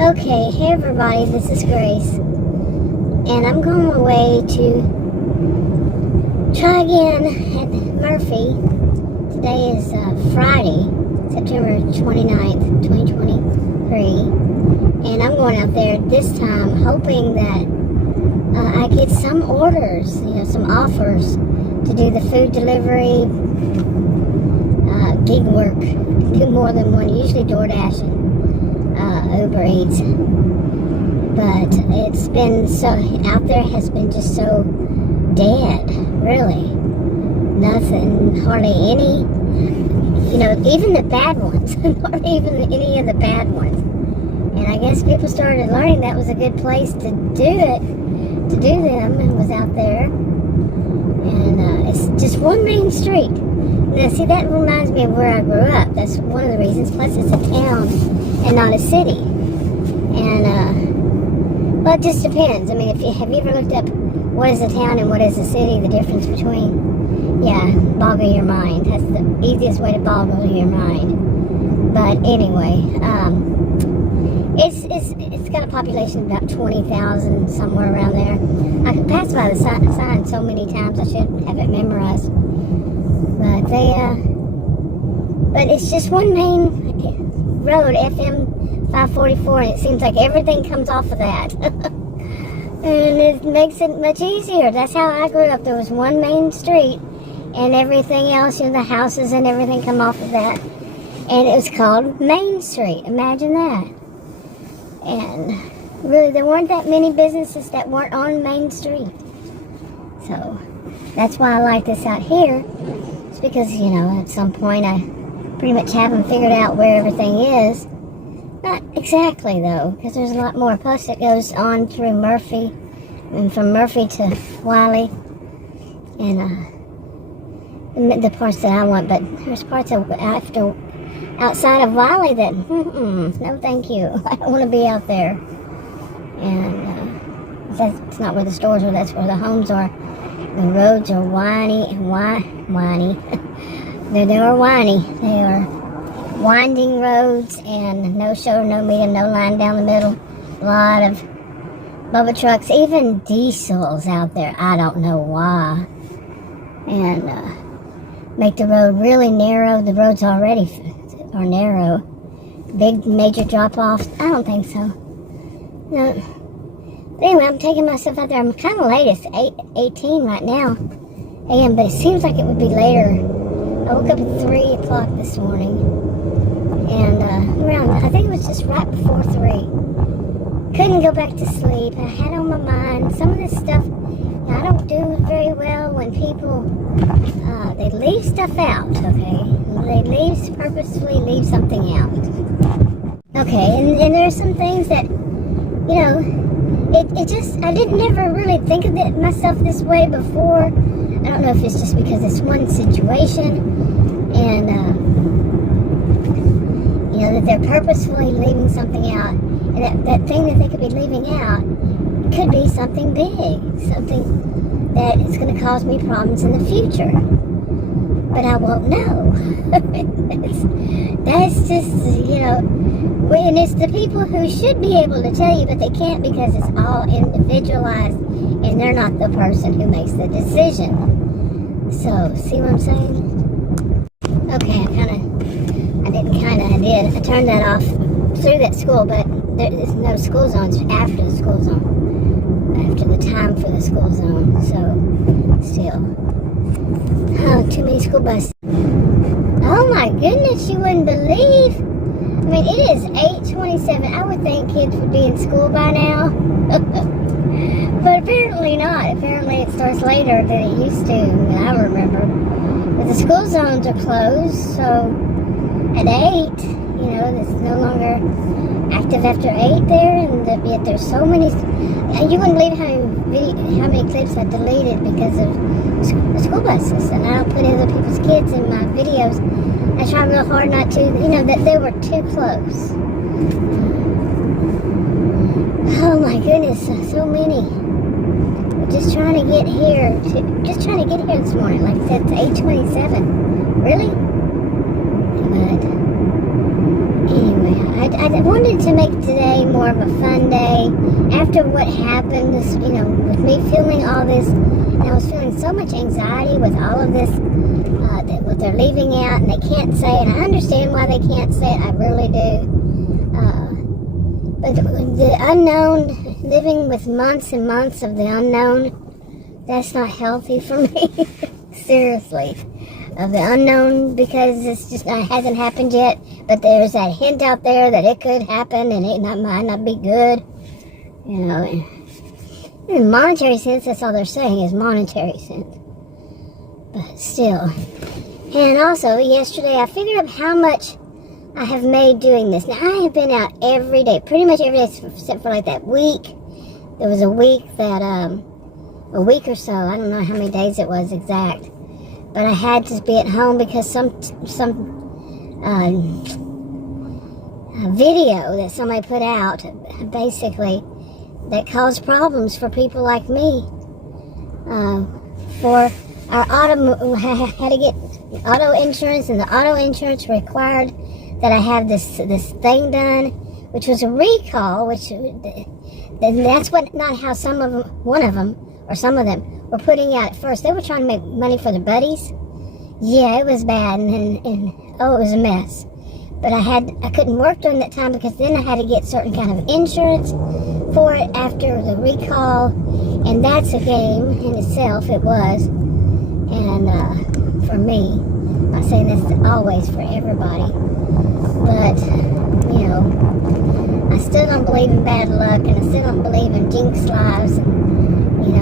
Okay, hey everybody, this is Grace, and I'm going my way to try again at Murphy. Today is Friday, September 29th, 2023, and I'm going out there this time hoping that I get some orders, some offers to do the food delivery, gig work, do more than one, usually Doordash and Uber Eats, but it's been so, out there has been just so dead, really. Nothing, hardly any, even the bad ones, not even any of the bad ones. And I guess people started learning that was a good place to do it, to do them, and was out there. And it's just one main street. Now, see, that reminds me of where I grew up. That's one of the reasons. Plus, it's a town and not a city. And, well, it just depends. I mean, have you ever looked up what is a town and what is a city, the difference between? Yeah, boggle your mind. That's the easiest way to boggle your mind. But anyway, it's got a population of about 20,000, somewhere around there. I could pass by the sign so many times I should have it memorized. But but it's just one main road, FM 544, and it seems like everything comes off of that. And it makes it much easier. That's how I grew up. There was one main street, and everything else, the houses and everything come off of that. And it was called Main Street. Imagine that. And really, there weren't that many businesses that weren't on Main Street. So that's why I like this out here. It's because, at some point I pretty much haven't figured out where everything is. Not exactly, though, because there's a lot more. Plus, it goes on through Murphy, and from Murphy to Wiley, and the parts that I want. But there's parts of outside of Wiley that, no thank you. I don't want to be out there. And that's not where the stores are, that's where the homes are. The roads are whiny. They are whiny. They are winding roads and no shoulder, no medium, no line down the middle. A lot of bubble trucks, even diesels out there. I don't know why. And make the road really narrow. The roads already are narrow. Big major drop-offs. I don't think so. No. But anyway, I'm taking myself out there. I'm kind of late. It's 8:18 right now a.m., but it seems like it would be later. I woke up at 3 o'clock this morning, and I think it was just right before 3. Couldn't go back to sleep. I had on my mind some of this stuff. I don't do very well when people, they leave stuff out, okay? They purposefully leave something out. Okay, and there are some things that, I didn't never really think of myself this way before. I don't know if it's just because it's one situation, and, that they're purposefully leaving something out, and that thing that they could be leaving out could be something big, something that is going to cause me problems in the future. But I won't know. That's just, and it's the people who should be able to tell you, but they can't because it's all individualized, and they're not the person who makes the decision. So, see what I'm saying? Okay, I did. I turned that off through that school, but there's no school zones after the school zone. After the time for the school zone, so still. Oh, too many school buses. Oh my goodness, you wouldn't believe. I mean, it is 8:27. I would think kids would be in school by now. But apparently not. Apparently it starts later than it used to, and I remember. But the school zones are closed, so at 8, it's no longer active after 8 there, and yet there's so many. You wouldn't believe how many clips I deleted because of school buses, and I don't put other people's kids in my videos. I try real hard not to, that they were too close. Oh my goodness, so many. We're just trying to get here. This morning. Like I said, it's 8:27. Really? But anyway, I wanted to make today more of a fun day after what happened, this, with me feeling all this, and I was feeling so much anxiety with all of this, what they're leaving out, and they can't say it. And I understand why they can't say it, I really do. But the unknown, living with months and months of the unknown, that's not healthy for me. Seriously. Of the unknown, because it's just it hasn't happened yet, but there's that hint out there that it could happen and it might not be good. In monetary sense, that's all they're saying is monetary sense. But still. And also, yesterday I figured out how much I have made doing this. Now, I have been out every day, pretty much every day except for like that week. There was a week that, a week or so, I don't know how many days it was exact, but I had to be at home because some video that somebody put out, basically, that caused problems for people like me. For our auto, had to get auto insurance, and the auto insurance required that I have this thing done, which was a recall, that's not how some of them, one of them, or some of them, were putting out at first. They were trying to make money for their buddies. Yeah, it was bad, and it was a mess. But I couldn't work during that time because then I had to get certain kind of insurance for it after the recall, and that's a game in itself, it was. And for me, I'm not saying that's always for everybody, but, I still don't believe in bad luck, and I still don't believe in jinx lives.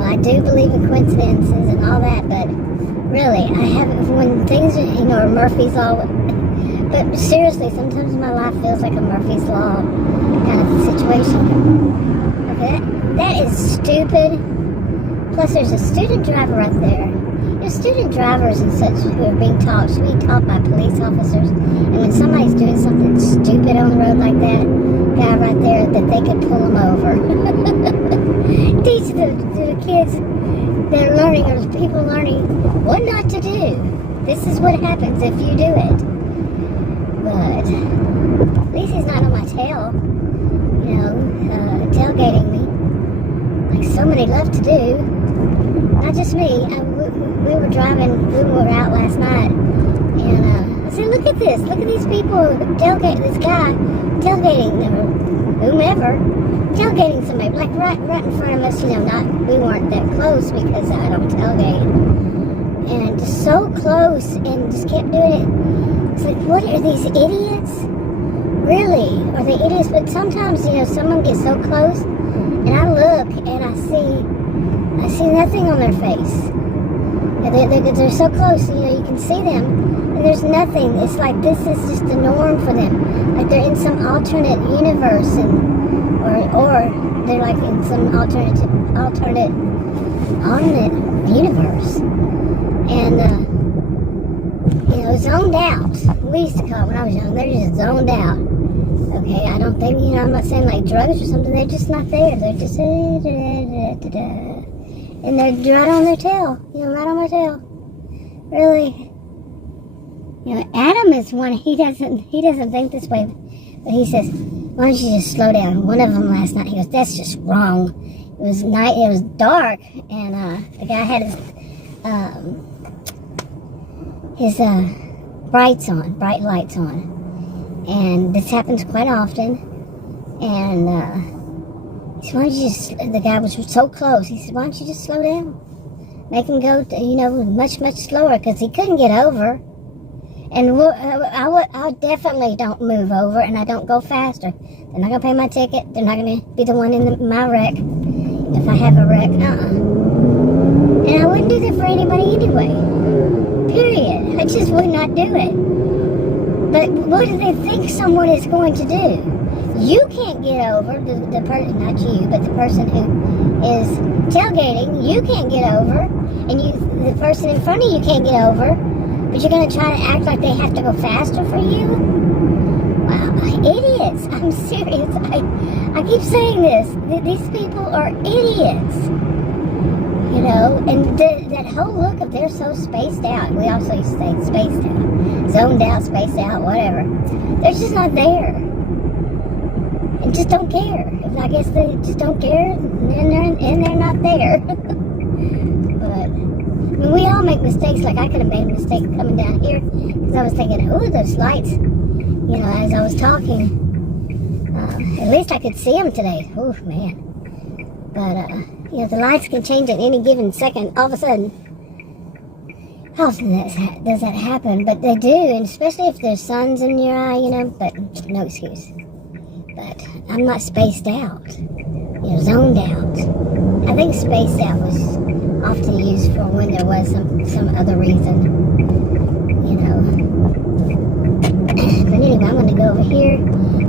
I do believe in coincidences and all that, but really, I haven't, when things are, Murphy's Law, but seriously, sometimes my life feels like a Murphy's Law kind of situation. Okay, that is stupid. Plus, there's a student driver right there. Student drivers and such who are being taught by police officers, and when somebody's doing something stupid on the road like that, guy right there, that they could pull them over. Teach the kids that are learning, or people learning, what not to do. This is what happens if you do it. But at least he's not on my tail, tailgating me, like so many love to do. Not just me. We were out last night, and I said, look at this. Look at these people this guy tailgating them, whomever, tailgating somebody, like right in front of us, we weren't that close because I don't tailgate. And just so close, and just kept doing it. It's like, what are these idiots? Really? Are they idiots? But sometimes, someone gets so close, and I look, and I see nothing on their face. They're so close, you can see them, and there's nothing. It's like this is just the norm for them. Like they're in some alternate universe, or they're like in some alternate universe. And, zoned out. We used to call it when I was young. They're just zoned out. Okay, I don't think, I'm not saying like drugs or something. They're just not there. They're just, and they're right on their tail, right on my tail. Really, Adam is one. He doesn't think this way, but he says, "Why don't you just slow down?" One of them last night, he goes, "That's just wrong." It was night. It was dark, and the guy had his bright lights on, and this happens quite often. And he said, "Why don't you just?" The guy was so close. He said, "Why don't you just slow down? Make him go, much, much slower," because he couldn't get over. And I definitely don't move over, and I don't go faster. They're not going to pay my ticket. They're not going to be the one in my wreck if I have a wreck. And I wouldn't do that for anybody anyway. Period. I just would not do it. But what do they think someone is going to do? You can't get over, the person, not you, but the person who is tailgating, you can't get over, and the person in front of you can't get over, but you're going to try to act like they have to go faster for you? Wow, idiots. I'm serious. I keep saying this. These people are idiots. And that whole look of they're so spaced out. We also used to say spaced out. Zoned out, spaced out, whatever. They're just not there. just don't care. I guess they just don't care, and they're not there. But I mean, we all make mistakes. Like, I could have made a mistake coming down here because I was thinking, oh, those lights. As I was talking, at least I could see them today. Oh man! But the lights can change at any given second. All of a sudden, how often does that happen? But they do, and especially if there's suns in your eye, But no excuse. But I'm not spaced out, zoned out. I think spaced out was often used for when there was some other reason, But anyway, I'm going to go over here,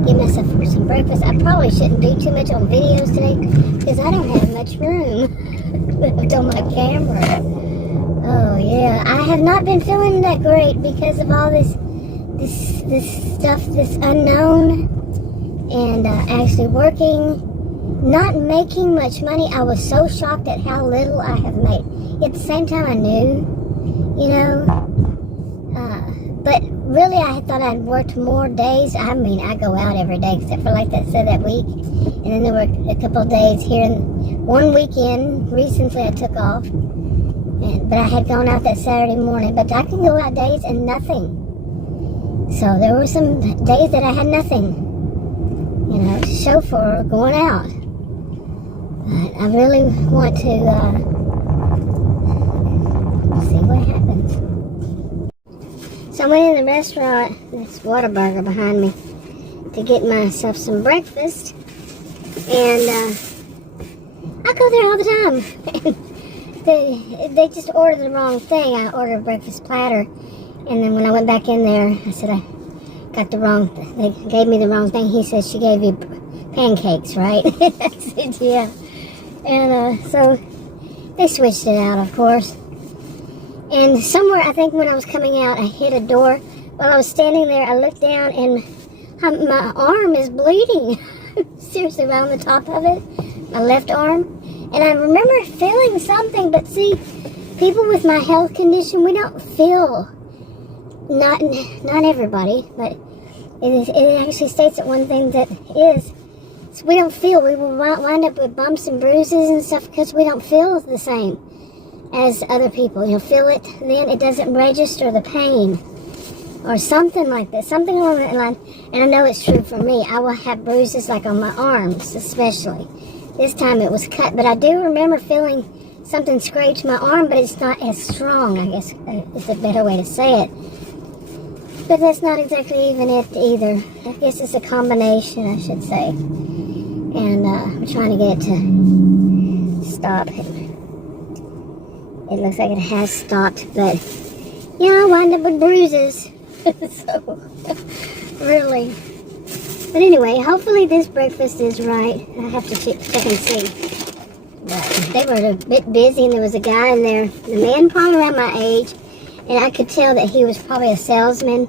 get myself some breakfast. I probably shouldn't do too much on videos today because I don't have much room left on my camera. Oh yeah, I have not been feeling that great because of all this stuff, this unknown. And actually working, not making much money. I was so shocked at how little I have made. At the same time, I knew, but really I thought I'd worked more days. I mean, I go out every day except for like that week. And then there were a couple of days here. And one weekend, recently I took off. But I had gone out that Saturday morning. But I can go out days and nothing. So there were some days that I had nothing. To show for going out. But I really want to see what happens. So I went in the restaurant, this Whataburger behind me, to get myself some breakfast. And I go there all the time. They just ordered the wrong thing. I ordered a breakfast platter. And then when I went back in there, I said, I got the wrong, they gave me the wrong thing. He said, she gave you pancakes, right? I said, yeah. And so they switched it out, of course. And somewhere, I think when I was coming out, I hit a door. While I was standing there, I looked down and my arm is bleeding. Seriously, around the top of it, my left arm. And I remember feeling something, but see, people with my health condition, we don't feel. Not everybody, but it actually states that one thing that is, so we don't feel. We will wind up with bumps and bruises and stuff because we don't feel the same as other people. You'll feel it, then it doesn't register the pain or something like that, something along that line. And I know it's true for me. I will have bruises like on my arms, especially. This time it was cut, but I do remember feeling something scrape my arm, but it's not as strong, I guess is a better way to say it. But that's not exactly even it either. I guess it's a combination, I should say. And I'm trying to get it to stop. It looks like it has stopped, but I wind up with bruises. So, really. But anyway, hopefully this breakfast is right. I have to check and see. But they were a bit busy, and there was a guy in there, the man probably around my age. And I could tell that he was probably a salesman,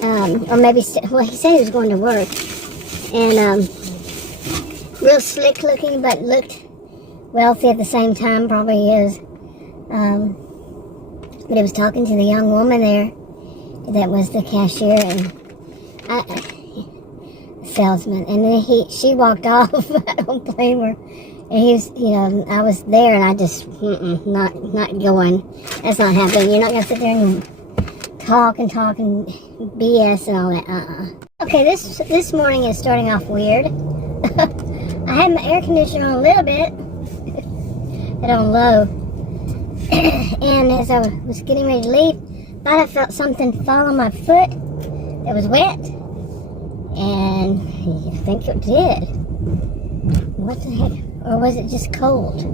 or maybe, he said he was going to work. And real slick looking, but looked wealthy at the same time, probably is. But he was talking to the young woman there that was the cashier and salesman. And then she walked off. I don't blame her. And he was, I was there, and I just, not going. That's not happening. You're not going to sit there and talk and BS and all that. Okay, this morning is starting off weird. I had my air conditioner on a little bit. It on low. And as I was getting ready to leave, thought I felt something fall on my foot that was wet. And I think it did. What the heck? Or was it just cold?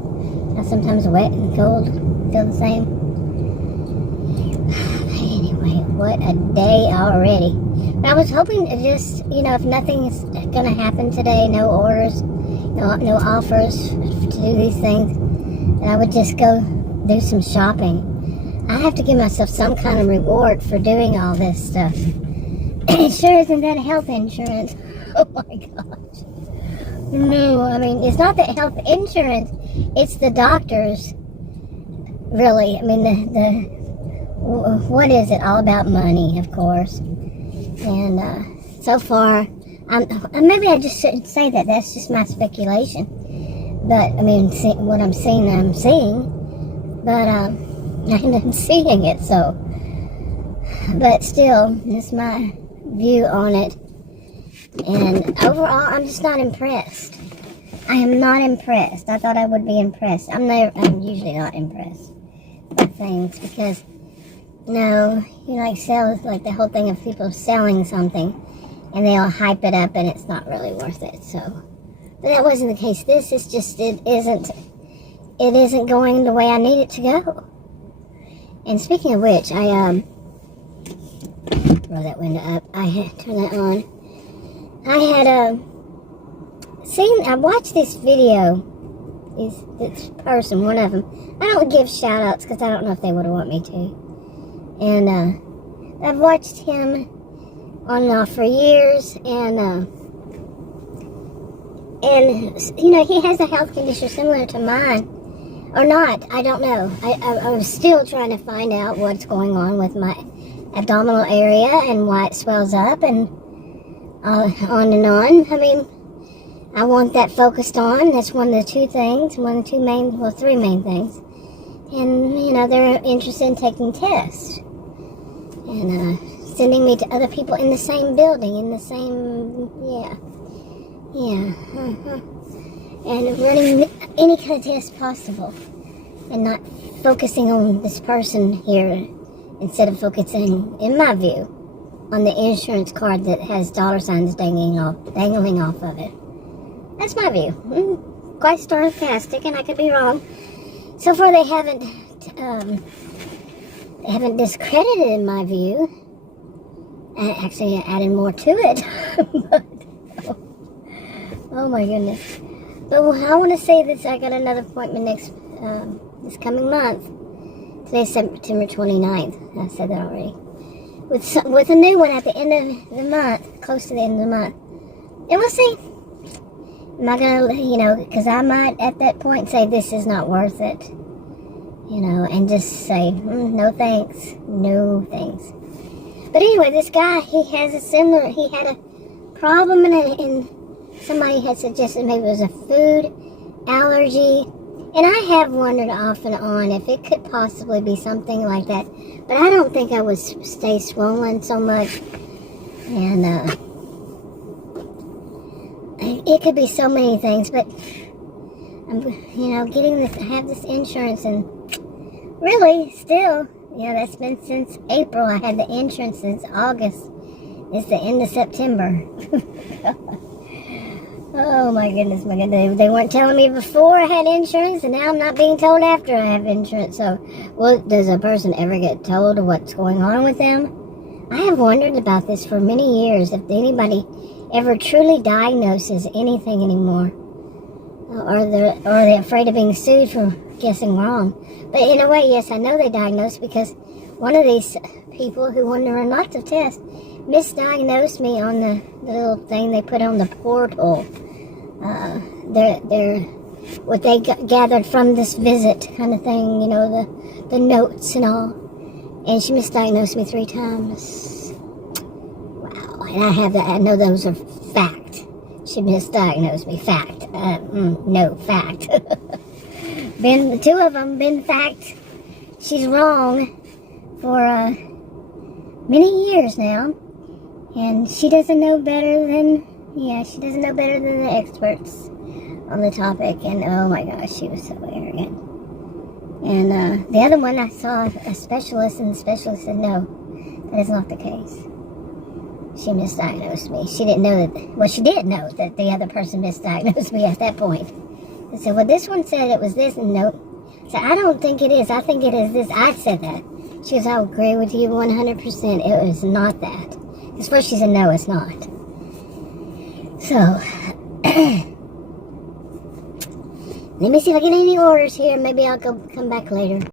Now sometimes wet and cold feel the same. Anyway, what a day already. But I was hoping to just, if nothing is going to happen today, no orders, no offers to do these things, that I would just go do some shopping. I have to give myself some kind of reward for doing all this stuff. It sure isn't that health insurance. Oh my gosh. No, I mean, it's not the health insurance, it's the doctors, really. I mean, what is it? All about money, of course. And so far, Maybe I just shouldn't say that. That's just my speculation. But, I mean, what I'm seeing. But, I'm seeing it, so. But still, that's my view on it. And overall, I'm just not impressed. I am not impressed. I thought I would be impressed. I'm usually not impressed by things because, sell, like the whole thing of people selling something and they all hype it up and it's not really worth it. So, but that wasn't the case. This is just, it isn't going the way I need it to go. And speaking of which, I, roll that window up. I had turn that on. I had I watched this video. This person, one of them. I don't give shout outs because I don't know if they would want me to. And I've watched him on and off for years, and he has a health condition similar to mine, or not. I don't know. I'm still trying to find out what's going on with my abdominal area and why it swells up and on and on. I mean, I want that focused on. That's one of the three main things. And, they're interested in taking tests and sending me to other people in the same building, and running any kind of test possible and not focusing on this person here instead of focusing, in my view, on the insurance card that has dollar signs dangling off of it. That's my view. Quite sarcastic, and I could be wrong. So far, they haven't discredited my view. Actually, added more to it. But, oh my goodness. But I want to say this. I got another appointment this coming month. Today's September 29th. I said that already. With a new one at the end of the month, close to the end of the month. And we'll see. Am I going to, because I might at that point say this is not worth it. And just say, no thanks. No thanks. But anyway, this guy, he had a problem and somebody had suggested maybe it was a food allergy. And I have wondered off and on if it could possibly be something like that. But I don't think I would stay swollen so much. And it could be so many things. But, I have this insurance. And really, still, that's been since April. I had the insurance since August. It's the end of September. Oh my goodness, They weren't telling me before I had insurance, and now I'm not being told after I have insurance. So, does a person ever get told what's going on with them? I have wondered about this for many years, if anybody ever truly diagnoses anything anymore. Or are they afraid of being sued for guessing wrong? But in a way, yes, I know they diagnose, because one of these people who wanted to run lots of tests misdiagnosed me on the little thing they put on the portal. They're what they gathered from this visit kind of thing, the notes and all. And she misdiagnosed me 3 times. Wow, and I have that. I know those are fact. She misdiagnosed me. Fact. No, fact. Been 2 of them been fact. She's wrong for many years now. And she doesn't know better than the experts on the topic. And oh my gosh, she was so arrogant. And the other one, I saw a specialist, and the specialist said, no, that is not the case. She misdiagnosed me. She didn't know she did know that the other person misdiagnosed me at that point. I said, this one said it was this, and no. So I don't think it is. I think it is this. I said that. She goes, I agree with you 100%. It was not that. Because first she said, no, it's not. So, let me see if I get any orders here. Maybe I'll come back later.